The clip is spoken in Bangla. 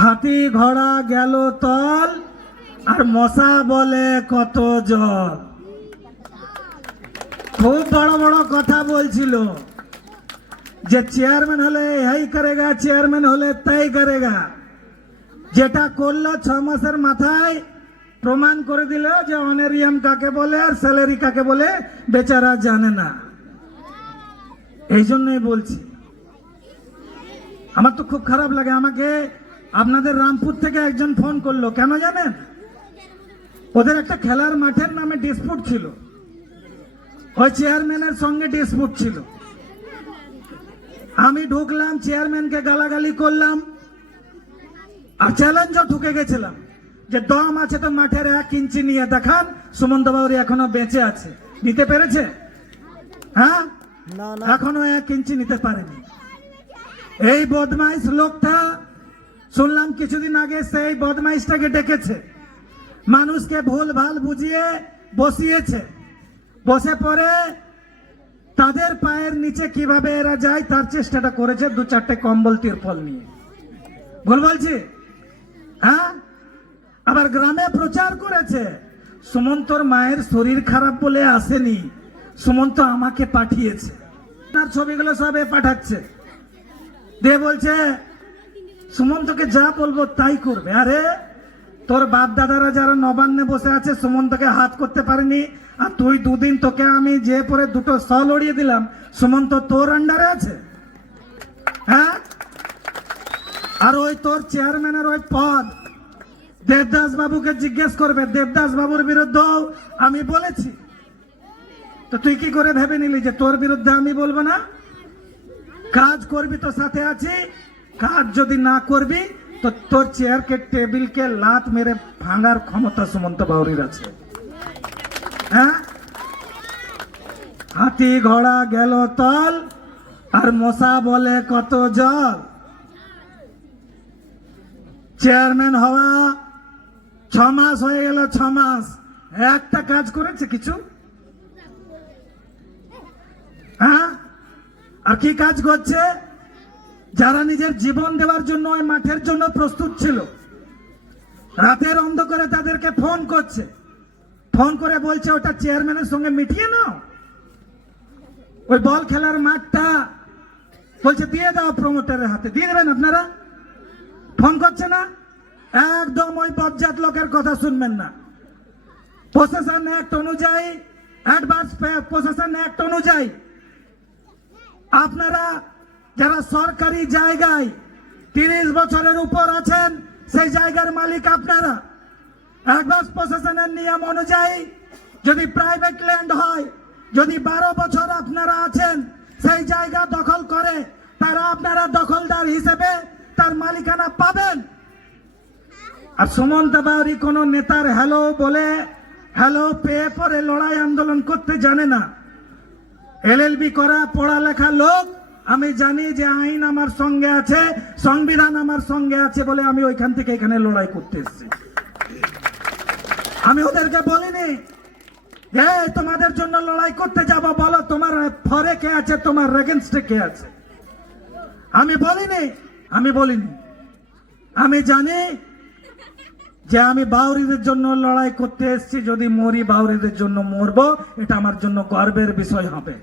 হাতি ঘোড়া গেল তল আর মশা বলে কত জল। খুব বড় বড় কথা বলছিল যে চেয়ারম্যান হলে এই করেগা, চেয়ারম্যান হলে তাই করেগা। যেটা করলো 6 মাসের মাথায় প্রমাণ করে দিল যে অনারিয়াম কাকে বলে আর স্যালারি কাকে বলে বেচারা জানে না। এই জন্যই বলছি, আমার তো খুব খারাপ লাগে। আমাকে আপনাদের রামপুর থেকে একজন ফোন করলো, কেন জানেন? ওদের একটা খেলার মাঠের নামে ডিসপুট ছিল, ওই চেয়ারম্যানের সঙ্গে ডিসপুট ছিল। আমি ঢুকলাম, চেয়ারম্যানকে গালাগালি করলাম আর চ্যালেঞ্জও ঢুকে গেছিলাম যে দম আছে তো মাঠের 1 ইঞ্চি নিয়ে দেখান সুমন্ত বাউরি এখনো বেঁচে আছে। নিতে পেরেছে? হ্যাঁ, এখনো 1 ইঞ্চি নিতে পারেনি। এই বদমাইশ লোকটা শুনলাম কিছুদিন আগে সেই বদমাইশটাকে ডেকেছে, মানুষকে ভুল ভাল বুঝিয়ে বসিয়েছে। বসে পড়ে তাদের পায়ের নিচে কিভাবে এরা যায় তার চেষ্টাটা করেছে 2-4টে কম্বল তিরপল নিয়ে। ভুল বলছি? হ্যাঁ, আবার গ্রামে প্রচার করেছে সুমন্তর মায়ের শরীর খারাপ বলে আসেনি, সুমন্ত আমাকে পাঠিয়েছে। তার ছবিগুলো সব পাঠাচ্ছে, দিয়ে বলছে সুমন্তকে যা বলবো তাই করবে। আরে তোর বাপ দাদারা যারা নবান্নে বসে আছে সুমন্তকে হাত করতে পারেনি, আর তুই 2 দিন তোকে আমি যে পরে 2টো সল উড়িয়ে দিলাম, সুমন্ত তোর আন্ডারে আছে? হ্যাঁ, আর ওই তোর চেয়ারম্যানের ওই পদ দেবদাস বাবুকে জিজ্ঞেস করবে, দেবদাস বাবুর বিরুদ্ধে আমি বলেছি। তো তুই কি করে ভেবে নিলি যে তোর বিরুদ্ধে আমি বলবো না? কাজ করবি তো সাথে আছি, কাজ যদি না করবি তো তোর চেয়ারকে টেবিলকে লাত মেরে ভাঙার ক্ষমতা সুমন্ত বাউরির আছে। হ্যাঁ, হাতি ঘোড়া গেল তল আর মশা বলে কত জল। চেয়ারম্যান হওয়া 6 মাস হয়ে গেল, 6 মাস একটা কাজ করেছে কিছু? হ্যাঁ, আর কি কাজ করছে? যারা নিজের জীবন দেওয়ার জন্য ওই মাঠের জন্য প্রস্তুত ছিল, রাতের অন্ধকারে তাদেরকে ফোন করছে, ফোন করে বলছে ওটা চেয়ারম্যানের সঙ্গে মিটিয়ে নাও, ওই বল খেলার মাঠটা বলছে দিয়ে দাও প্রমোটারের হাতে। দিয়ে দেবেন আপনারা? ফোন করছে না? একদম ওই বজ্জাত লোকের কথা শুনবেন না। প্রশাসন অ্যাক্ট অনুযায়ী, অ্যাডভান্স প্রশাসন অ্যাক্ট অনুযায়ী আপনারা যারা সরকারি জায়গায় 30 বছরের উপর আছেন সেই জায়গার মালিক আপনারা। অ্যাডভান্স প্রশাসনের নিয়ম অনুযায়ী যদি প্রাইভেট ল্যান্ড হয়, যদি 12 বছর আপনারা আছেন সেই জায়গা দখল করে, তারা আপনারা দখলদার হিসেবে তার মালিকানা পাবেন। আর সুমন্ত বাউরি কোন নেতার হ্যালো বলে হ্যালো পেয়ে পরে লড়াই আন্দোলন করতে জানে না। এলএলবি করা পড়ালেখা লোক, আমি জানি যে আইন আমার সঙ্গে আছে, সংবিধান আমার সঙ্গে আছে বলে আমি ওইখান থেকে এখানে লড়াই করতে এসেছি। আমি ওদেরকে বলিনি যে তোমাদের জন্য লড়াই করতে যাব, বলো তোমার ফরে কে আছে, তোমার এগেইনস্টে কে আছে। আমি বলিনি। আমি জানি যে আমি বাউরিদের জন্য লড়াই করতে এসেছি, যদি মরি বাউরিদের জন্য মরবো, এটা আমার জন্য গর্বের বিষয় হবে।